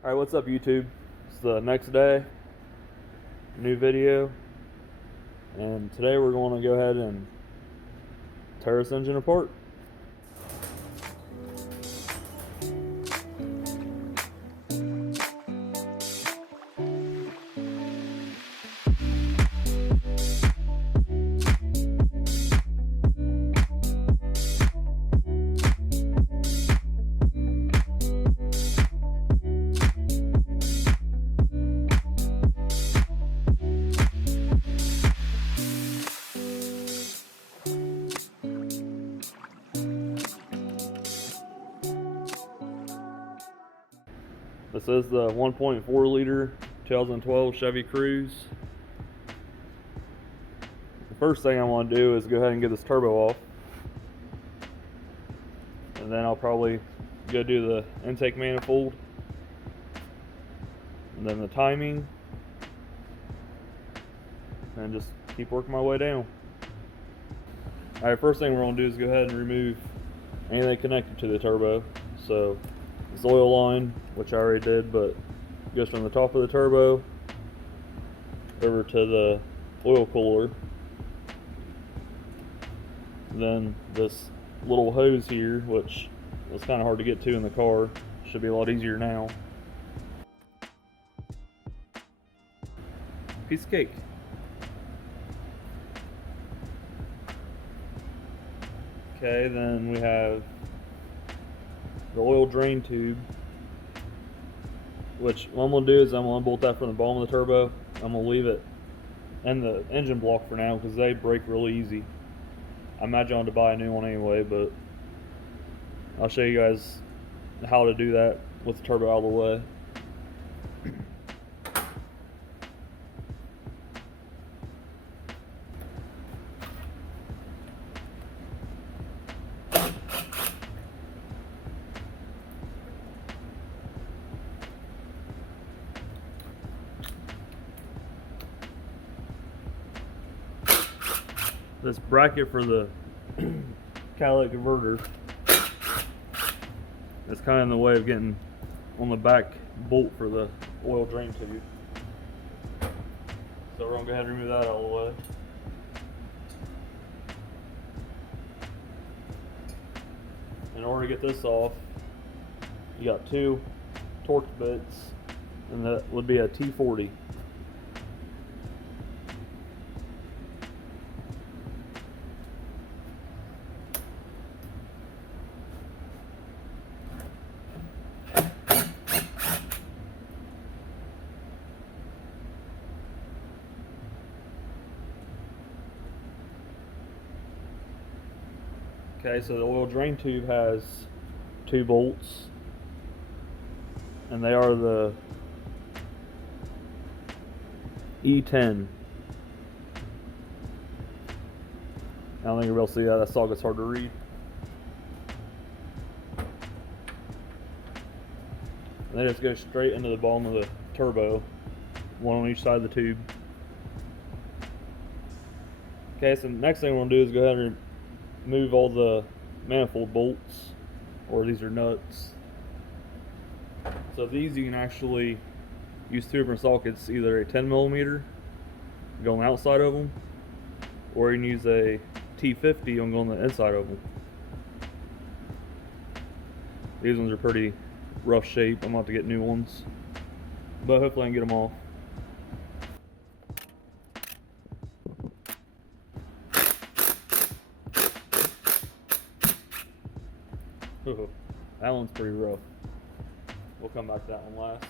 Alright, what's up YouTube? It's the next day, new video, and today we're going to go ahead and tear this engine apart. This is the 1.4 liter 2012 Chevy Cruze. The first thing I want to do is go ahead and get this turbo off, and then I'll probably go do the intake manifold, and then the timing, and just keep working my way down. Alright, first thing we're going to do is go ahead and remove anything connected to the turbo. So this oil line, which I already did, but goes from the top of the turbo over to the oil cooler. Then this little hose here, which was kind of hard to get to in the car, should be a lot easier now. Piece of cake. Okay, then we have the oil drain tube, which what I'm going to do is I'm going to bolt that from the bottom of the turbo. I'm going to leave it in the engine block for now because they break really easy. I imagine I'll have to buy a new one anyway, but I'll show you guys how to do that with the turbo out of the way. This bracket for the catalytic converter is kind of in the way of getting on the back bolt for the oil drain tube. So we're going to go ahead and remove that out of the way. In order to get this off, you got two torque bits, and that would be a T40. Okay, so the oil drain tube has two bolts, and they are the E10. I don't think you'll be able to see that. That socket's hard to read. And they just go straight into the bottom of the turbo, one on each side of the tube. Okay, so the next thing we're going to do is go ahead and remove all the manifold bolts, or these are nuts. So these you can actually use two different sockets, either a 10mm go on the outside of them, or you can use a T50 and go on the inside of them. These ones are pretty rough shape. I'm about to get new ones, but hopefully I can get them off. That one's pretty rough. We'll come back to that one last.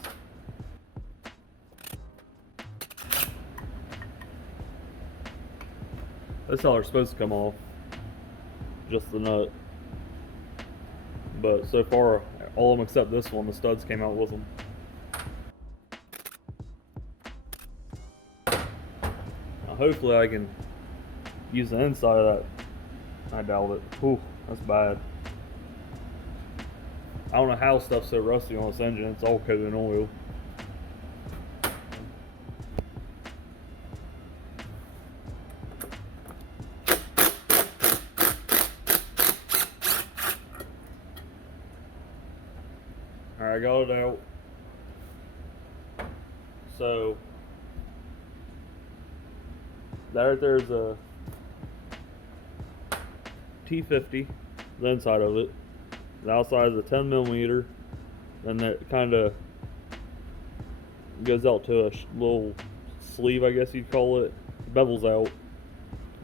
That's how they're supposed to come off, just the nut. But so far, all of them except this one, the studs came out with them. Now hopefully I can use the inside of that. I doubt it. Whew, that's bad. I don't know how stuff's so rusty on this engine. It's all coated in oil. Alright, I got it out. So that right there is a T50, the inside of it. The outside is a 10 millimeter. Then that kind of goes out to a little sleeve, I guess you'd call it. Bevels out.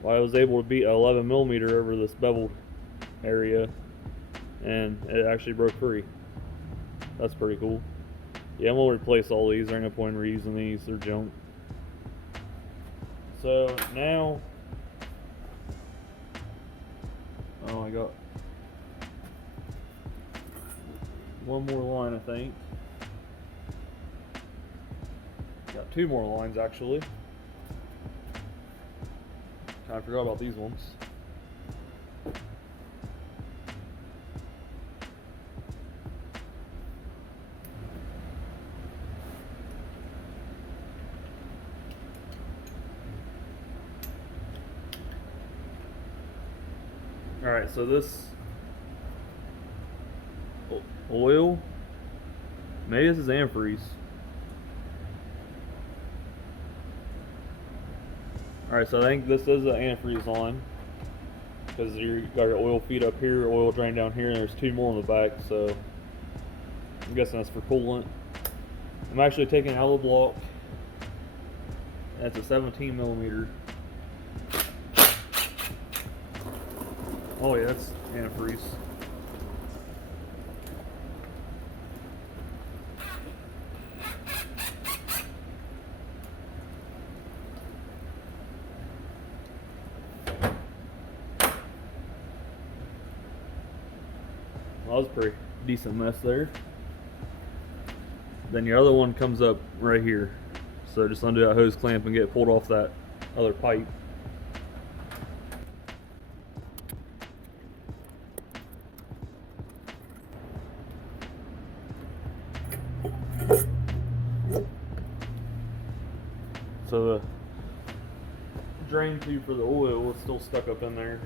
Well, I was able to beat 11 millimeter over this beveled area, and it actually broke free. That's pretty cool. Yeah, I'm gonna replace all these. There ain't no point in reusing these. They're junk. So now, oh, I got one more line, I think. Got two more lines actually. Kind of forgot about these ones. Alright, so this oil, maybe this is antifreeze. Alright, so I think this is an antifreeze line, because you got your oil feed up here, oil drain down here, and there's two more on the back, so I'm guessing that's for coolant. I'm actually taking it out of the block. That's a 17 millimeter. Oh yeah, that's antifreeze. Well, that was a pretty decent mess there. Then your other one comes up right here. So just undo that hose clamp and get it pulled off that other pipe. So the drain tube for the oil is still stuck up in there.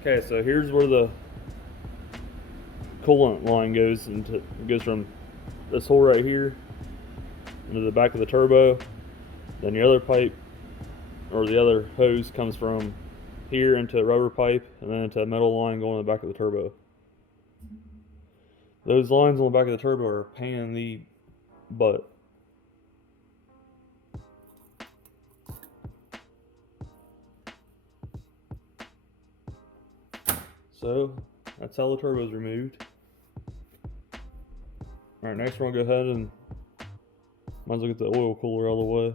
Okay, so here's where the coolant line goes, into it goes from this hole right here into the back of the turbo. Then your other pipe, or the other hose, comes from here into a rubber pipe and then into a metal line going in the back of the turbo. Those lines on the back of the turbo are a pain in the butt. So that's how the turbo is removed. Alright, next we're gonna go ahead and might as well get the oil cooler out of the way.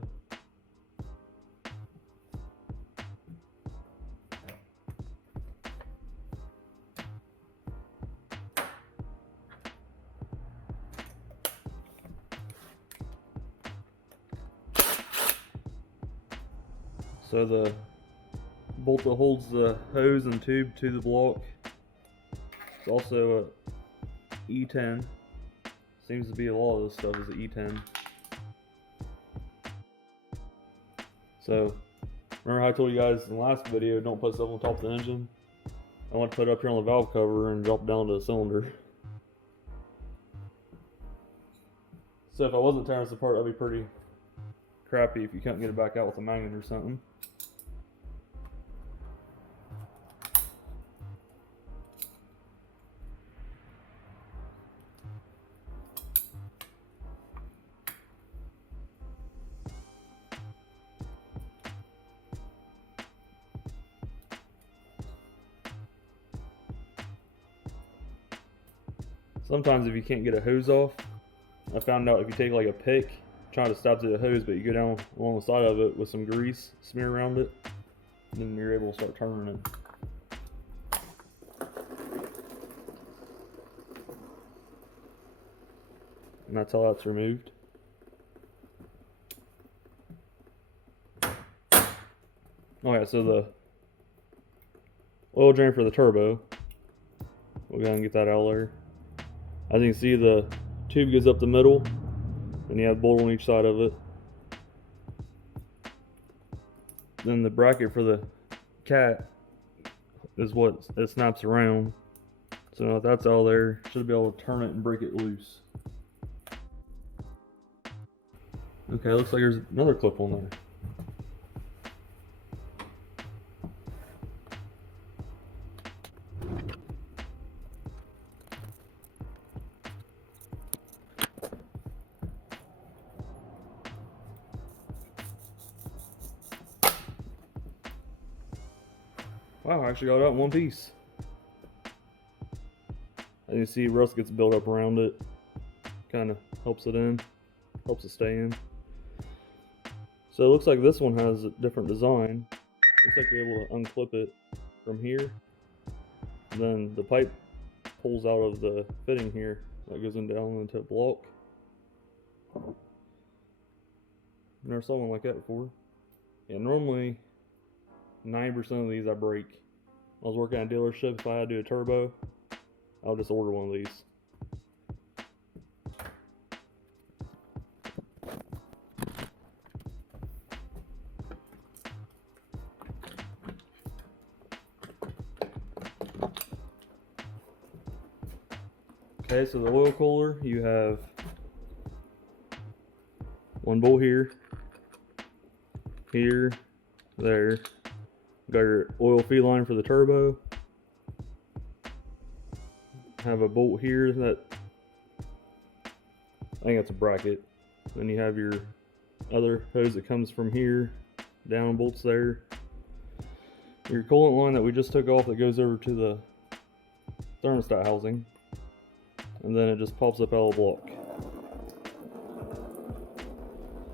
So the bolt that holds the hose and tube to the block is also a E10. Seems to be a lot of this stuff is an E10. So remember how I told you guys in the last video, don't put stuff on top of the engine? I want to put it up here on the valve cover and drop it down to the cylinder. So if I wasn't tearing this apart, that'd be pretty crappy if you couldn't get it back out with a magnet or something. Sometimes if you can't get a hose off, I found out if you take like a pick, trying to stop to the hose, but you go down along the side of it with some grease, smear around it, and then you're able to start turning it. And that's how that's removed. Oh yeah, so the oil drain for the turbo. We'll go ahead and get that out there. As you can see, the tube goes up the middle, and you have a bolt on each side of it. Then the bracket for the cat is what it snaps around. So now that's all there, should be able to turn it and break it loose. Okay, looks like there's another clip on there. Wow, I actually got it out in one piece. As you see, rust gets built up around it. Kind of helps it stay in. So it looks like this one has a different design. Looks like you're able to unclip it from here. Then the pipe pulls out of the fitting here that goes in down into a block. Never saw one like that before. Yeah, normally 90% of these I break. I was working at a dealership, if I had to do a turbo, I'll just order one of these. Okay, so the oil cooler, you have one bolt here, there. Got your oil feed line for the turbo. Have a bolt here that, I think that's a bracket. Then you have your other hose that comes from here, down bolts there. Your coolant line that we just took off that goes over to the thermostat housing. And then it just pops up out of the block.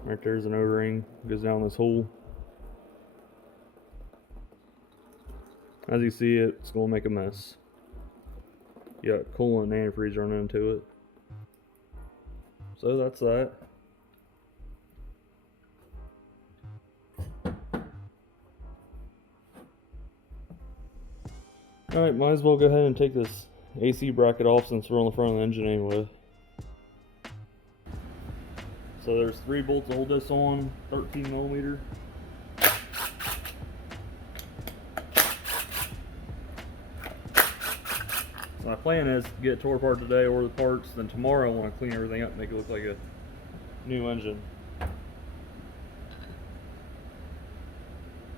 Right there's an O-ring, goes down this hole. As you see, it's going to make a mess. You got coolant and antifreeze running into it. So that's that. Alright, might as well go ahead and take this AC bracket off since we're on the front of the engine anyway. So there's 3 bolts to hold this on, 13mm. My plan is to get it tore apart today, order the parts, then tomorrow I want to clean everything up and make it look like a new engine. Now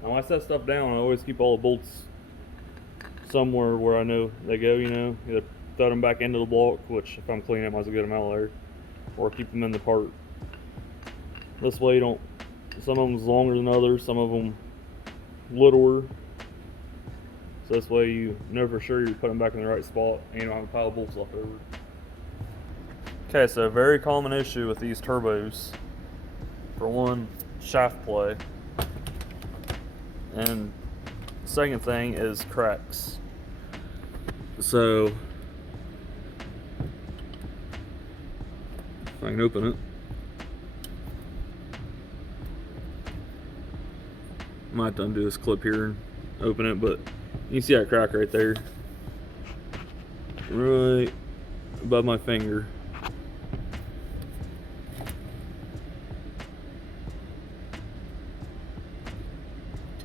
when I set stuff down, I always keep all the bolts somewhere where I know they go, you know. Either throw them back into the block, which if I'm cleaning it, I might as well get them out of there, or keep them in the part. This way you don't, some of them is longer than others, some of them littler. So this way you know for sure you're putting them back in the right spot and you don't have a pile of bolts left over. Okay, so a very common issue with these turbos, for one, shaft play. And second thing is cracks. So if I can open it. Might have to undo this clip here and open it, but you can see that crack right there. Right above my finger.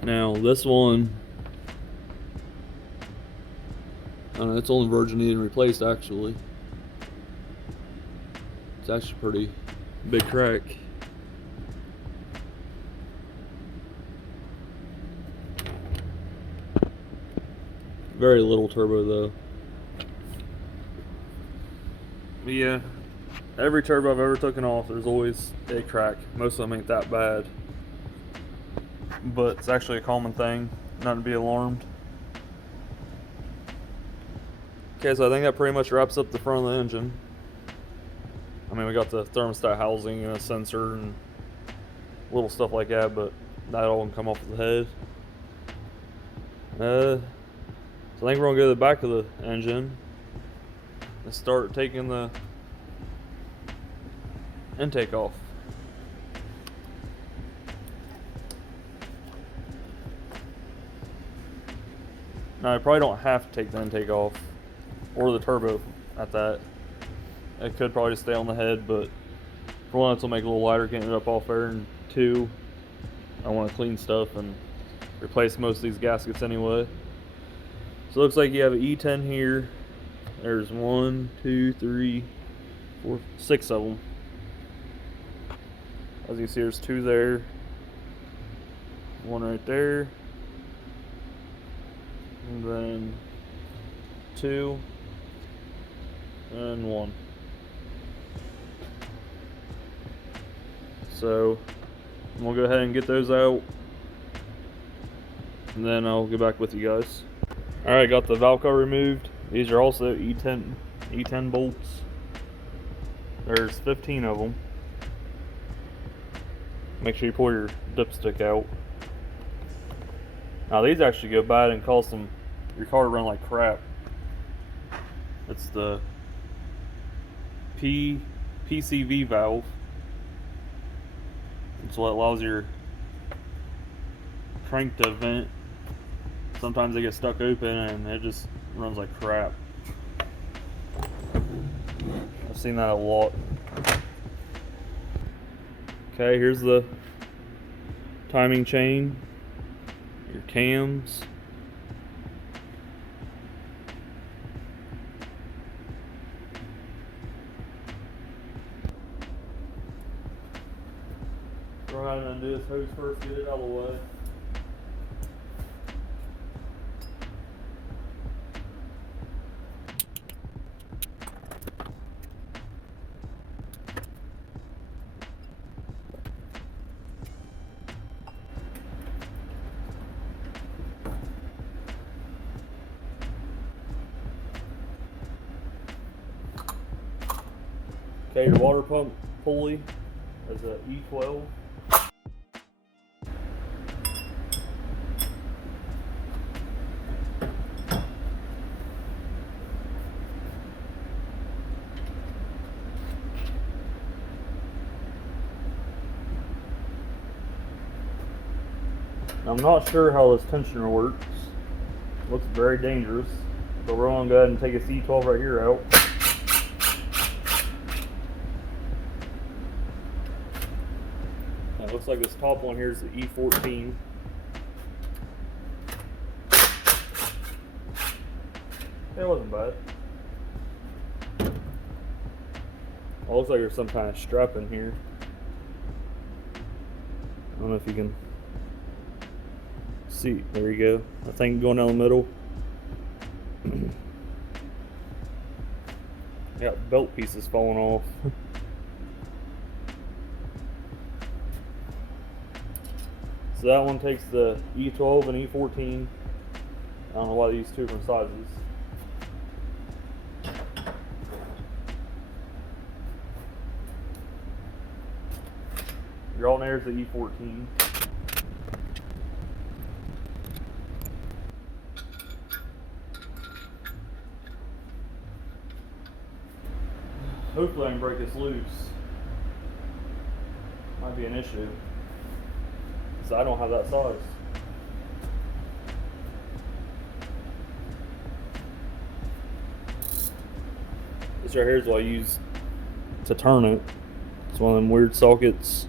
Now this one, I don't know, it's on the verge of needing replaced actually. It's actually pretty big crack. Very little turbo though. But yeah, every turbo I've ever taken off, there's always a crack. Most of them ain't that bad, but it's actually a common thing, not to be alarmed. Okay, so I think that pretty much wraps up the front of the engine. I mean, we got the thermostat housing and a sensor and little stuff like that, but that all can come off the head. So I think we're gonna go to the back of the engine and start taking the intake off. Now I probably don't have to take the intake off, or the turbo at that. It could probably just stay on the head, but for one, it'll make it a little lighter getting it up off there, and two, I want to clean stuff and replace most of these gaskets anyway. So it looks like you have an E10 here. There's 1, 2, 3, 4, 6 of them. As you can see, there's 2 there, 1 right there, and then 2 and 1. So I'm gonna go ahead and get those out, and then I'll get back with you guys. Alright, got the valve cover removed. These are also E10 bolts. There's 15 of them. Make sure you pull your dipstick out. Now these actually go bad and cause your car to run like crap. It's the PCV valve. It's what allows your crank to vent. Sometimes they get stuck open and it just runs like crap. I've seen that a lot. Okay, here's the timing chain, your cams. Go ahead and undo this hose first, get it out of the way. Okay, your water pump pulley is a E12. I'm not sure how this tensioner works. Looks very dangerous, but we're going to go ahead and take this E12 right here out. It looks like this top one here is the E14. It wasn't bad. It looks like there's some kind of strap in here. I don't know if you can see. There you go. That thing going down the middle. Got belt pieces falling off. So that one takes the E12 and E14. I don't know why they use 2 different sizes. Your alternator is the E14. Hopefully I can break this loose. Might be an issue, because I don't have that size. This right here is what I use to turn it. It's one of them weird sockets.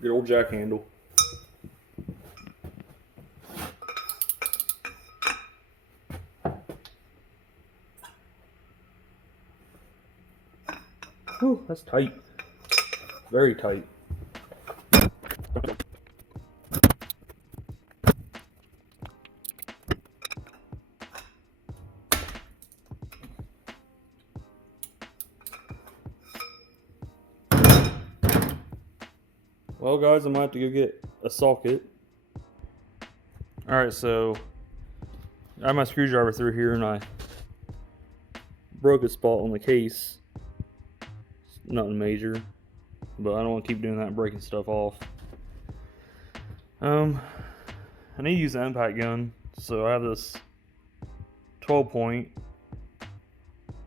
Good old jack handle. Whew, that's tight. Very tight. Well guys, I might have to go get a socket. Alright, so I have my screwdriver through here and I broke a spot on the case. Nothing major, but I don't want to keep doing that and breaking stuff off. I need to use an impact gun, so I have this 12 point.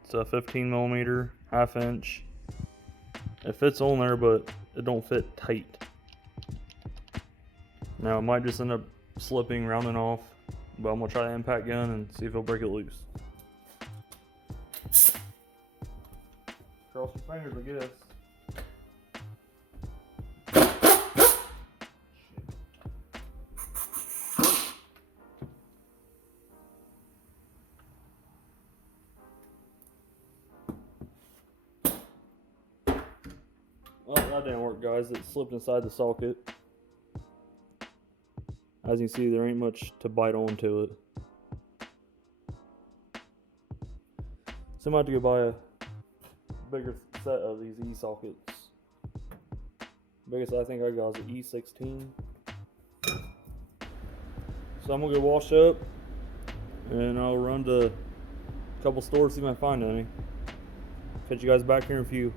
It's a 15 millimeter, 1/2 inch It fits on there, but it don't fit tight. Now it might just end up slipping, rounding off, but I'm gonna try the impact gun and see if it'll break it loose. Cross your fingers, I guess. Oh, that didn't work, guys. It slipped inside the socket. As you can see, there ain't much to bite onto it. So I'm about to go buy a bigger set of these E-sockets. Biggest I think I got is an E16. So I'm gonna go wash up and I'll run to a couple stores, see if I can find any. Catch you guys back here in a few.